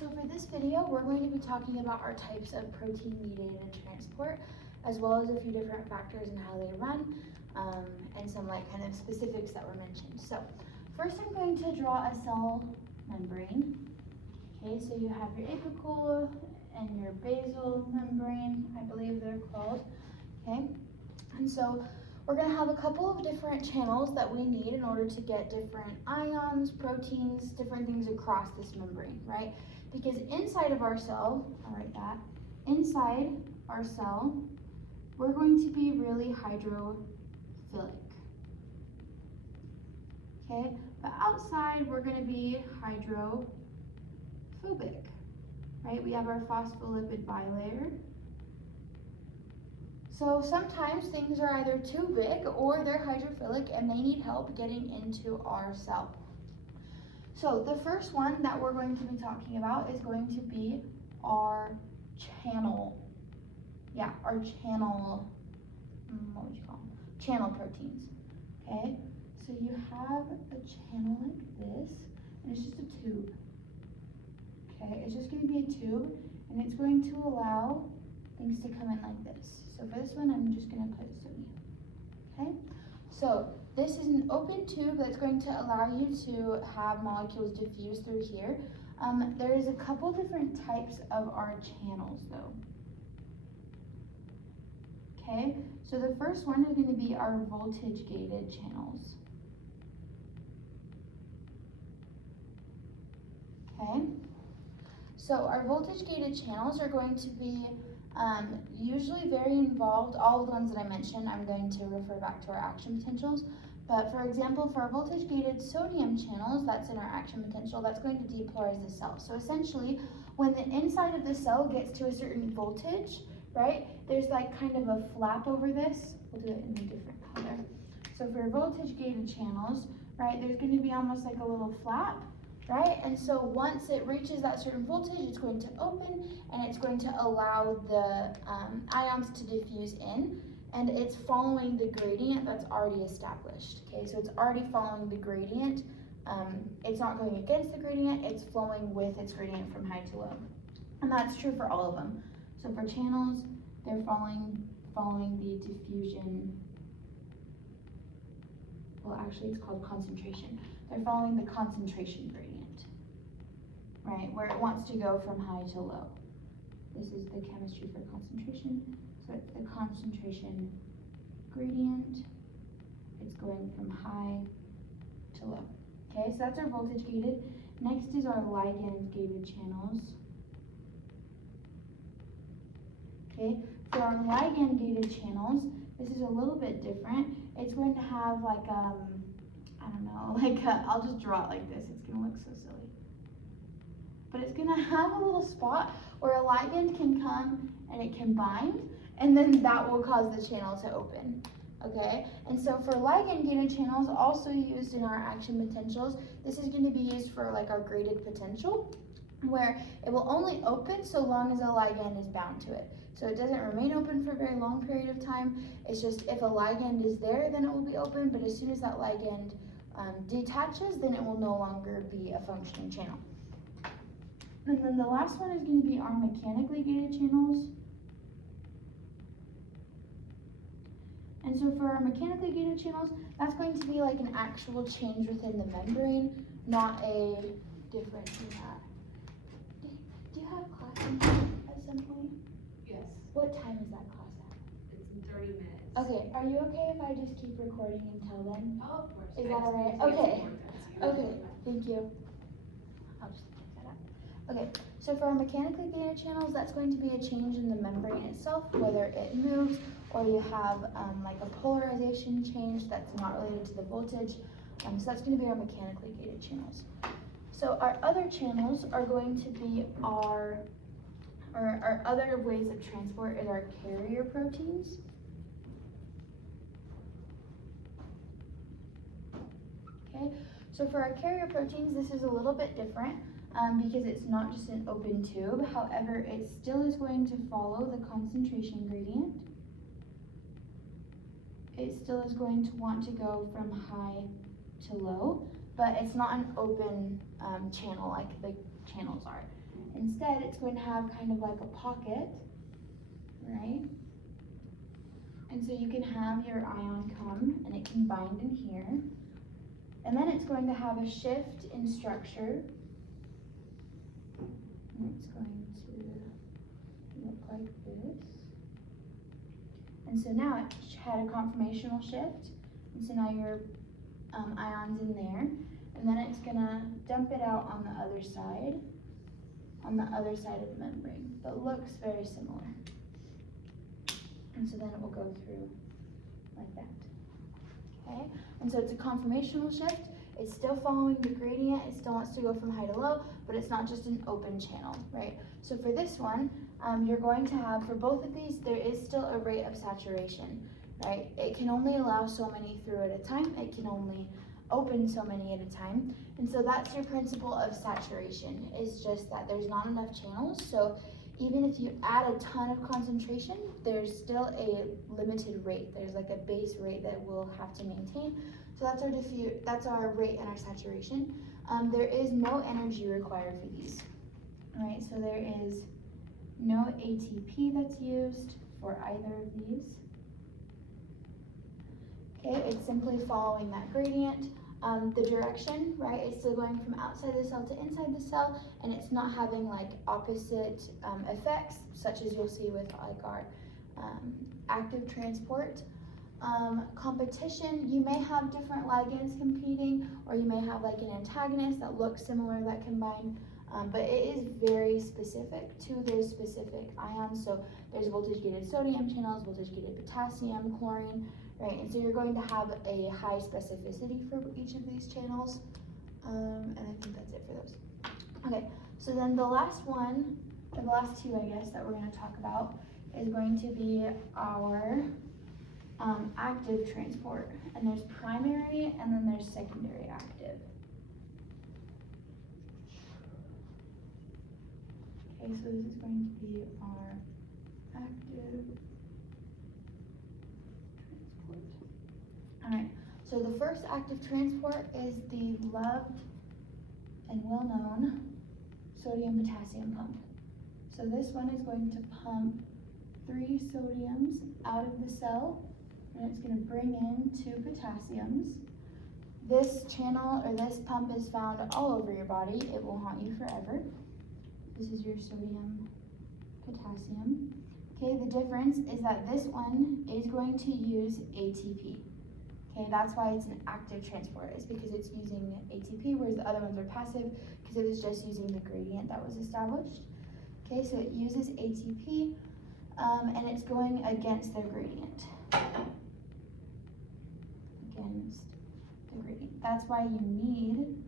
So for this video, we're going to be talking about our types of protein-mediated transport, as well as a few different factors and how they run, and some kind of specifics that were mentioned. So first I'm going to draw a cell membrane. Okay, so you have your apical and your basal membrane, I believe they're called. Okay, and so we're going to have a couple of different channels that we need in order to get different ions, proteins, different things across this membrane, right? Because inside of our cell, I'll write that, inside our cell, we're going to be really hydrophilic. Okay, but outside we're going to be hydrophobic, right? We have our phospholipid bilayer. So sometimes things are either too big or they're hydrophilic and they need help getting into our cell. So the first one that we're going to be talking about is going to be our channel. Yeah, our channel, what would you call them? Channel proteins, okay? So you have a channel like this, and it's just a tube, okay? It's just going to be a tube, and it's going to allow things to come in like this. So for this one, I'm just going to put sodium, okay? So this is an open tube that's going to allow you to have molecules diffuse through here. There is a couple different types of our channels though. Okay, so the first one is going to be our voltage gated channels. Okay, so our voltage gated channels are going to be usually very involved. All of the ones that I mentioned, I'm going to refer back to our action potentials. But for example, for our voltage gated sodium channels, that's in our action potential, that's going to depolarize the cell. So essentially, when the inside of the cell gets to a certain voltage, right, there's kind of a flap over this. We'll do it in a different color. So for voltage gated channels, right, there's going to be almost like a little flap, right? And so once it reaches that certain voltage, it's going to open and it's going to allow the ions to diffuse in, and it's following the gradient that's already established. Okay, so it's already following the gradient. It's not going against the gradient, it's flowing with its gradient from high to low. And that's true for all of them. So for channels, they're following the diffusion. Well, actually it's called concentration. They're following the concentration gradient, right? Where it wants to go from high to low. This is the chemistry for concentration. So it's the concentration gradient. It's going from high to low. Okay, so that's our voltage gated. Next is our ligand gated channels. Okay, for our ligand gated channels, this is a little bit different. It's going to have I don't know, I'll just draw it like this. It's gonna look so silly. But it's gonna have a little spot where a ligand can come and it can bind, and then that will cause the channel to open, okay? And so for ligand-gated channels, also used in our action potentials, this is gonna be used for our graded potential, where it will only open so long as a ligand is bound to it. So it doesn't remain open for a very long period of time. It's just if a ligand is there, then it will be open, but as soon as that ligand detaches, then it will no longer be a functioning channel. And then the last one is going to be our mechanically gated channels. And so for our mechanically gated channels, that's going to be an actual change within the membrane, not a difference in that. Do you have class at some point? Yes. What time is that class at? It's in 30 minutes. Okay, are you okay if I just keep recording until then? Oh, of course. Is that all right? Okay. Okay, thank you. I'll just pick that up. Okay, so for our mechanically gated channels, that's going to be a change in the membrane itself, whether it moves or you have a polarization change that's not related to the voltage. So that's going to be our mechanically gated channels. So our other channels are going to be our other ways of transport is our carrier proteins. Okay, so for our carrier proteins, this is a little bit different because it's not just an open tube. However, it still is going to follow the concentration gradient. It still is going to want to go from high to low, but it's not an open channel like the channels are. Instead, it's going to have kind of like a pocket, right? And so you can have your ion come and it can bind in here. And then it's going to have a shift in structure. And it's going to look like this. And so now it had a conformational shift. And so now your ion's in there. And then it's gonna dump it out on the other side of the membrane, but looks very similar. And so then it will go through like that. Okay, and so it's a conformational shift. It's still following the gradient. It still wants to go from high to low, but it's not just an open channel, right? So for this one, you're going to have, for both of these, there is still a rate of saturation, right? It can only allow so many through at a time. It can only open so many at a time. And so that's your principle of saturation, is just that there's not enough channels. So even if you add a ton of concentration, there's still a limited rate. There's like a base rate that we'll have to maintain. So that's our rate and our saturation. There is no energy required for these, right? So there is no ATP that's used for either of these. Okay, it's simply following that gradient. The direction, right, it's still going from outside the cell to inside the cell, and it's not having like opposite effects, such as you'll see with like our active transport. Competition, you may have different ligands competing, or you may have like an antagonist that looks similar that combine, but it is very specific to those specific ions. So there's voltage-gated sodium channels, voltage-gated potassium, chlorine, right? And so you're going to have a high specificity for each of these channels, and I think that's it for those. Okay, so then the last one, or the last two, I guess, that we're going to talk about is going to be our active transport. And there's primary and then there's secondary active. Okay, so this is going to be our active transport. All right, so the first active transport is the loved and well-known sodium potassium pump. So this one is going to pump 3 sodiums out of the cell, and it's going to bring in 2 potassiums. This channel, or this pump, is found all over your body. It will haunt you forever. This is your sodium potassium. Okay, the difference is that this one is going to use ATP. Okay, that's why it's an active transport, is because it's using ATP, whereas the other ones are passive because it was just using the gradient that was established. Okay, so it uses ATP, and it's going against their gradient. Against the gradient. That's why you need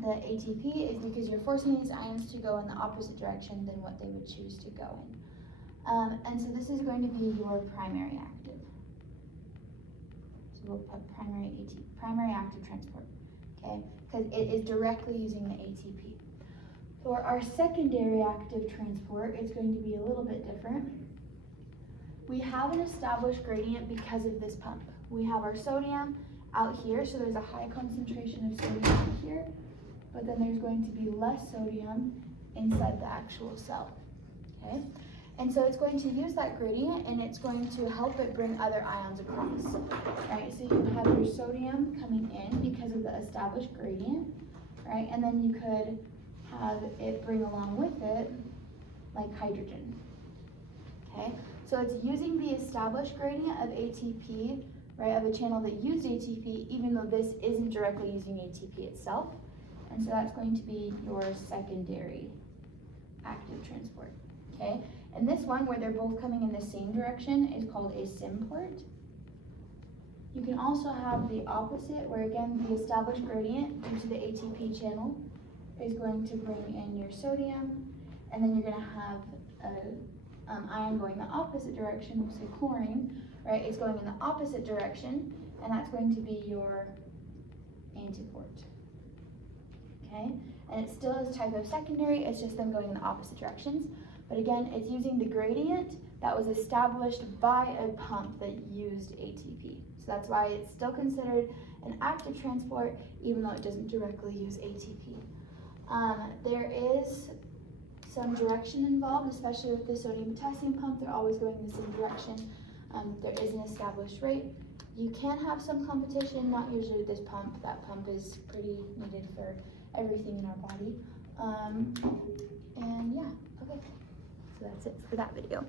the ATP, is because you're forcing these ions to go in the opposite direction than what they would choose to go in. And so this is going to be your primary active. So we'll put primary active transport, okay? Because it is directly using the ATP. For our secondary active transport, it's going to be a little bit different. We have an established gradient because of this pump. We have our sodium out here, so there's a high concentration of sodium out here, but then there's going to be less sodium inside the actual cell, okay? And so it's going to use that gradient, and it's going to help it bring other ions across, right? So you have your sodium coming in because of the established gradient, right? And then you could have it bring along with it like hydrogen, okay? So it's using the established gradient of ATP, right, of a channel that used ATP, even though this isn't directly using ATP itself. And so that's going to be your secondary active transport, okay? And this one, where they're both coming in the same direction, is called a symport. You can also have the opposite, where again, the established gradient due to the ATP channel is going to bring in your sodium, and then you're gonna have a ion going the opposite direction, we'll say chlorine, right? It's going in the opposite direction, and that's going to be your antiport, okay? And it still is type of secondary, it's just them going in the opposite directions. But again, it's using the gradient that was established by a pump that used ATP. So that's why it's still considered an active transport, even though it doesn't directly use ATP. There is some direction involved, especially with the sodium potassium pump. They're always going in the same direction. There is an established rate. You can have some competition, not usually with this pump. That pump is pretty needed for everything in our body. And yeah, okay. So that's it for that video.